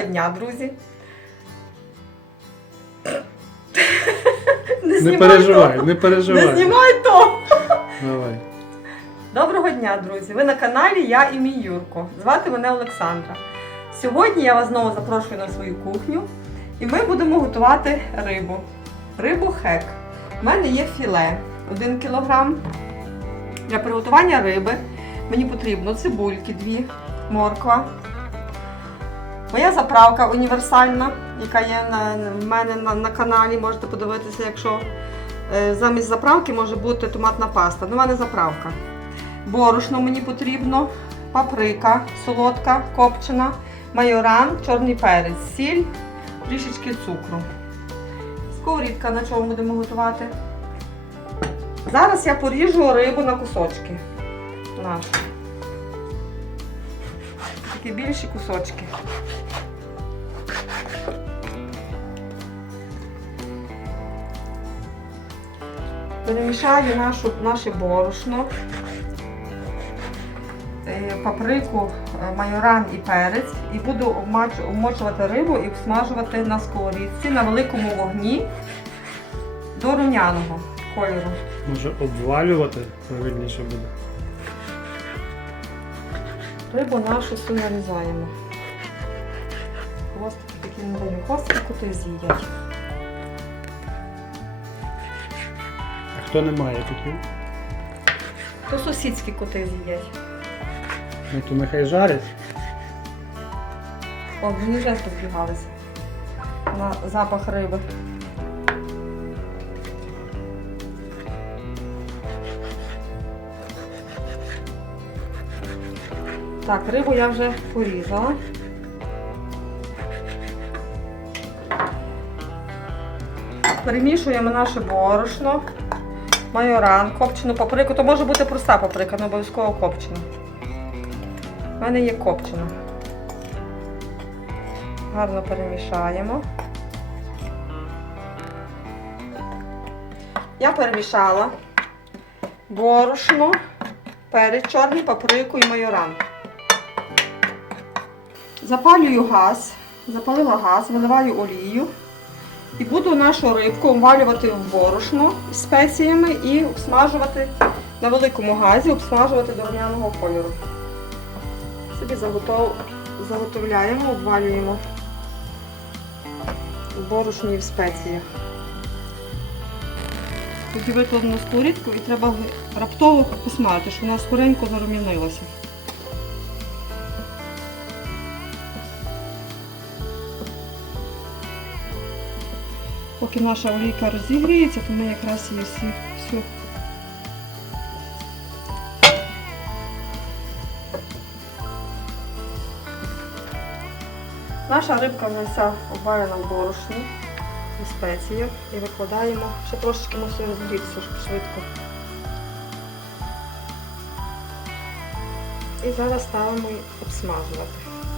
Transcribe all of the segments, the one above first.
Доброго дня, друзі. Не знімай переживай, то. не переживай. Не знімай то! Давай. Доброго дня, друзі! Ви на каналі Я і мій Юрко. Звати мене Олександра. Сьогодні я вас знову запрошую на свою кухню і ми будемо готувати рибу. Рибу хек. У мене є філе 1 кг. Для приготування риби мені потрібно цибульки 2, морква. Моя заправка універсальна, яка є на, в мене на, на каналі, можете подивитися, якщо е, замість заправки може бути томатна паста. Ну, в мене заправка. Борошно мені потрібно, паприка солодка, копчена, майоран, чорний перець, сіль, трішечки цукру. Сковорідка, на чому будемо готувати. Зараз я поріжу рибу на кусочки. Нашу. Такі більші кусочки. Перемішаю нашу, наше борошно, е, паприку, е, майоран і перець і буду обмочувати рибу і обсмажувати на сковорідці на великому вогні до рум'яного кольору. Може обвалювати правильніше буде. Рибу нашу всю нарізаємо. Хвостики такі не даємо. Хвостики коти з'їдять. А хто не має таких, То сусідські коти з'їдять. ну то нехай жарять. О, мені вже збігалися на запах риби. Так, рибу я вже порізала. Перемішуємо наше борошно, майоран, копчену паприку. То може бути проста паприка, не обов'язково копчена. У мене є копчена. Гарно перемішаємо. Я перемішала борошно, перець чорний, паприку і майоран. Запалюю газ, запалила газ, виливаю олію і буду нашу рибку обвалювати в борошно з спеціями і обсмажувати на великому газі, обсмажувати до рум'яного кольору. Собі заготов... заготовляємо, обвалюємо в борошні і в спеціях. Тоді викладено сковорідку і треба раптово посмажити, щоб вона скоренько зарум'янилася. Поки наша олійка розігріється, то ми якраз її всі, всю Наша рибка вже вся обварена в борошні і спеціях і викладаємо. Ще трошечки мусить розгрітися, швидко. І зараз ставимо обсмажувати.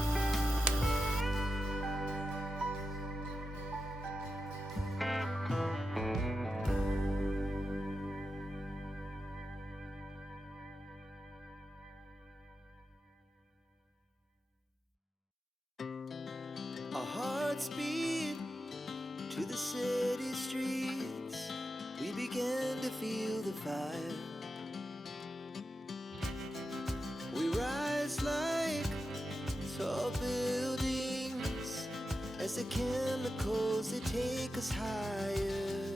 as the chemicals they take us higher.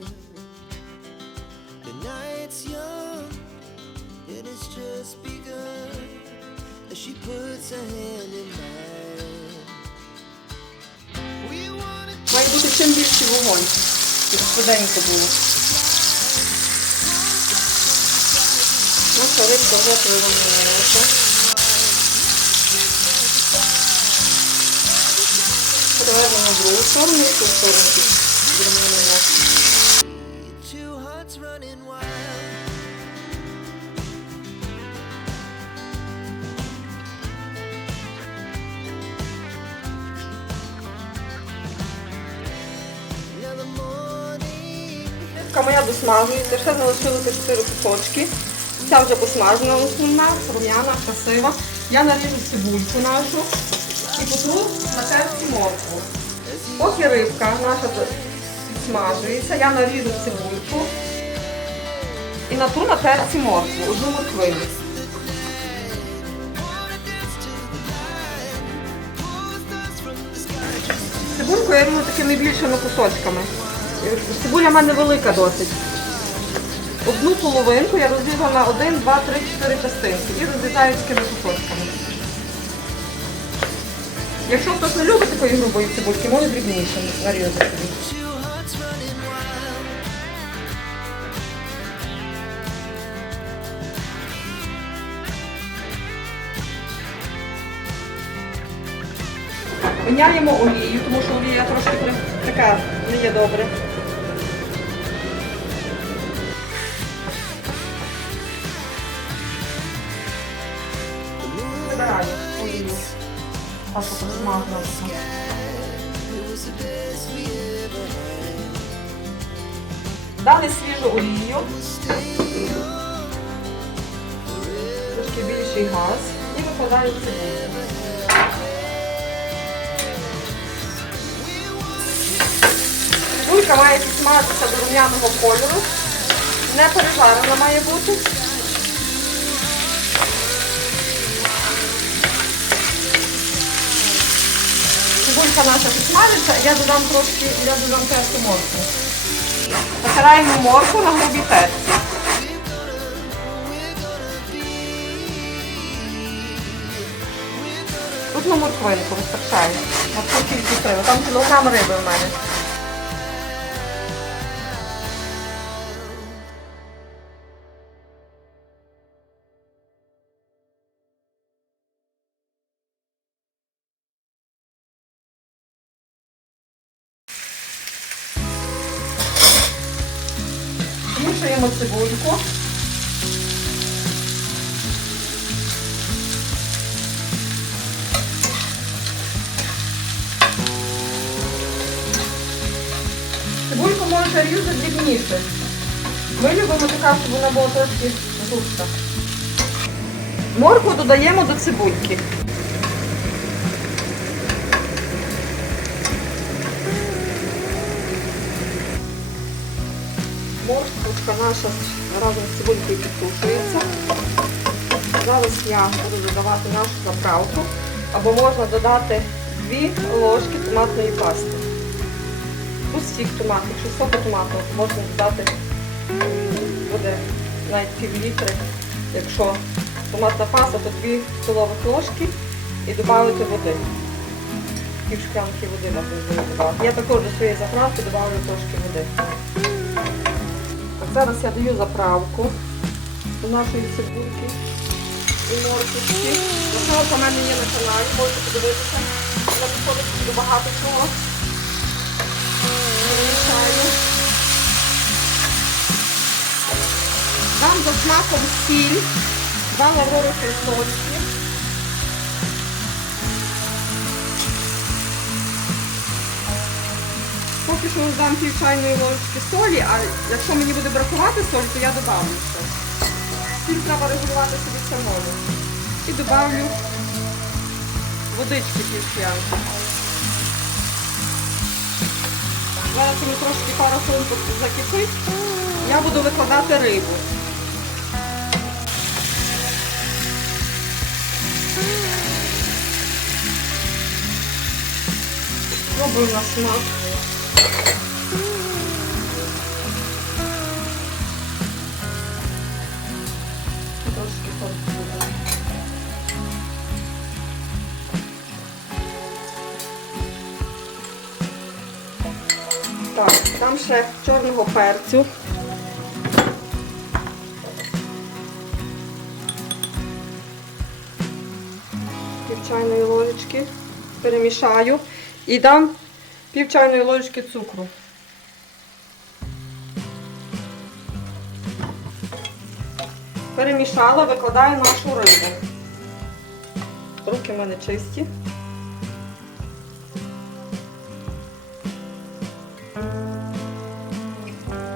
The night's young and it's just begun as she puts her hand in mine. We wanna Має бути чим більший вогонь, щоб швиденько було. Наша рибка вже прирівнялася. Переведемо в другу сторону і ту сторону Рибка моя досмажується, ще залишилося 4 кусочки. Ця вже посмажена основна, рум'яна, красива. Я наріжу цибульку нашу і потру на терці моркву. Поки рибка наша смажується, я наріжу цибульку і натру на терці моркву, одну морквину. Цибульку я ріжу такими більшими кусочками. Цибуля в мене велика досить. Одну половинку я розрізала на 1, 2, 3, 4 частинки і розрізаю такими кусочками. Якщо хтось не любить такої грубої цибульки, може дрібніше нарізати. Міняємо олію, тому що олія трошки така не є добре. Дали свіжу олію. Трошки більший газ і викладаю цибулю. Цибулька має підсмажитися до рум'яного кольору. Не пережарена має бути. Цибулька наша підсмажиться, я додам трошки, я додам першу морку. Натираємо морку на грубій терці. Одну морквинку вистачає. На таку кількість риби. Там кілограм риби в мене. Мішаємо цибульку. Цибульку можете різати дрібніше. Ми любимо така, щоб вона була трошки густа. Моркву додаємо до цибульки. Морквочка наша разом з цибулькою підтушується. Зараз я буду додавати нашу заправку. Або можна додати 2 ложки томатної пасти. Тут сік томат, якщо соку томату, можна додати буде навіть пів літри. Якщо томатна паста, то 2 столових ложки і додати води. Пів шклянки води можна додати. Я також до своєї заправки додаю трошки води. Зараз я даю заправку до нашої цибульки і морквочки. Заправка в мене є на каналі, можете подивитися. Вона підходить до багато чого. Перемішаю. Дам за смаком сіль, два лаврових листочки. Поки що дам пів чайної ложки солі, а якщо мені буде бракувати солі, то я додам ще. Сіль треба регулювати собі самому. І додавлю водички пів шклянки. Зараз коли трошки пару хвилин закипить, я буду викладати рибу. Пробую на смак. Трошки подбую. Так, там ще чорного перцю. Пів ложечки перемішаю і дам пів чайної ложечки цукру. Перемішала, викладаю нашу рибу. Руки в мене чисті.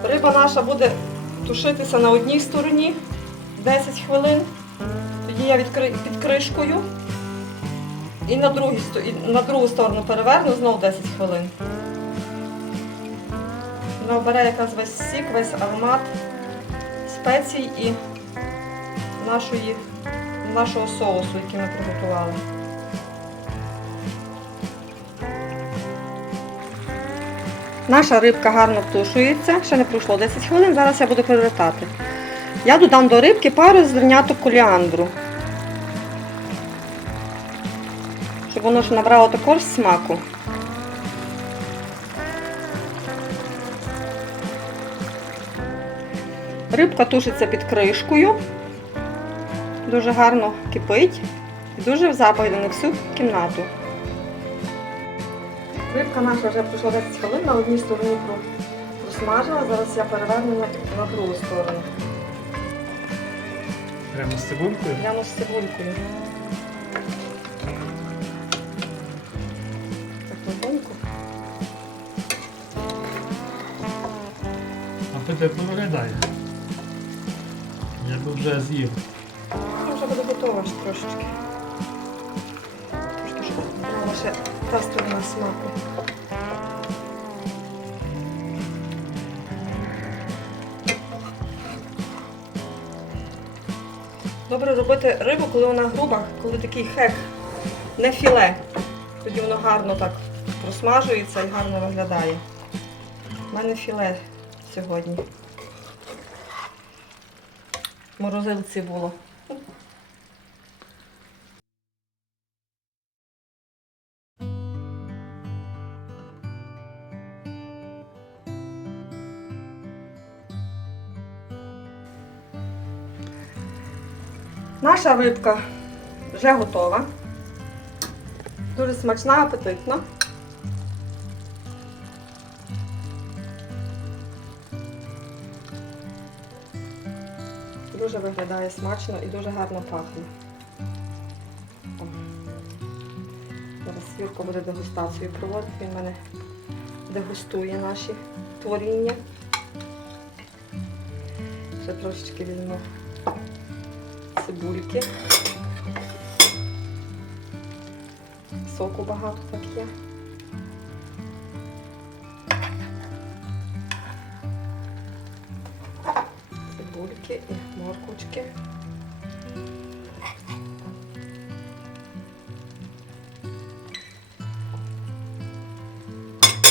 Риба наша буде тушитися на одній стороні 10 хвилин. Тоді я відкри... під кришкою і на, другій... і на другу сторону переверну знову 10 хвилин. Вона бере якраз весь сік, весь аромат спецій і нашої, нашого соусу, який ми приготували. Наша рибка гарно втушується, ще не пройшло 10 хвилин, зараз я буду перевертати. Я додам до рибки пару зерняток коліандру. Щоб воно ж набрало також смаку. Рибка тушиться під кришкою, дуже гарно кипить і дуже запах йде на всю кімнату. Рибка наша вже пройшла 10 хвилин, на одній стороні просмажила, зараз я переверну на, на другу сторону. Прямо з цибулькою. Прямо з цибулькою. Апетитно виглядає. Я би вже з'їв. Ну, вже буде готова ж трошечки. Трошки, щоб була ще та сторона смаку. Добре робити рибу, коли вона груба, коли такий хек, не філе. Тоді воно гарно так просмажується і гарно виглядає. У мене філе сьогодні. Морозилці було. Наша рибка вже готова. Дуже смачна, апетитна. Дуже виглядає смачно і дуже гарно пахне. Зараз Юрко буде дегустацію проводити. Він мене дегустує наші творіння. Ще трошечки візьму цибульки. Соку багато так є. Цибульки і морквочки.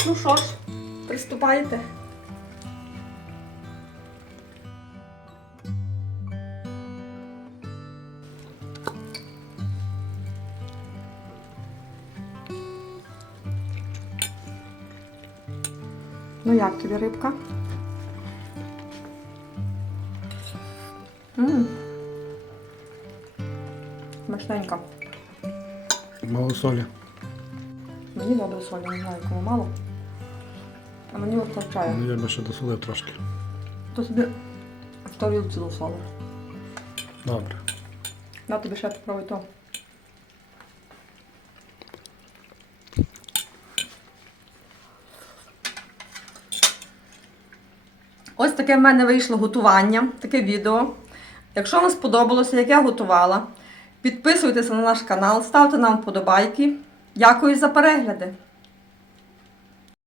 Ну що ж, приступайте. Ну як тобі рибка? Ммм. Смачненька. Мало солі. Мені добре солі, не знаю, кому мало. А мені вистачає. Ну, Я би ще досолив трошки. То собі в тарілці досолиш. Добре. На тобі ще попробуй то. Ось таке в мене вийшло готування, таке відео. Якщо вам сподобалося, як я готувала, підписуйтеся на наш канал, ставте нам вподобайки. Дякую за перегляди!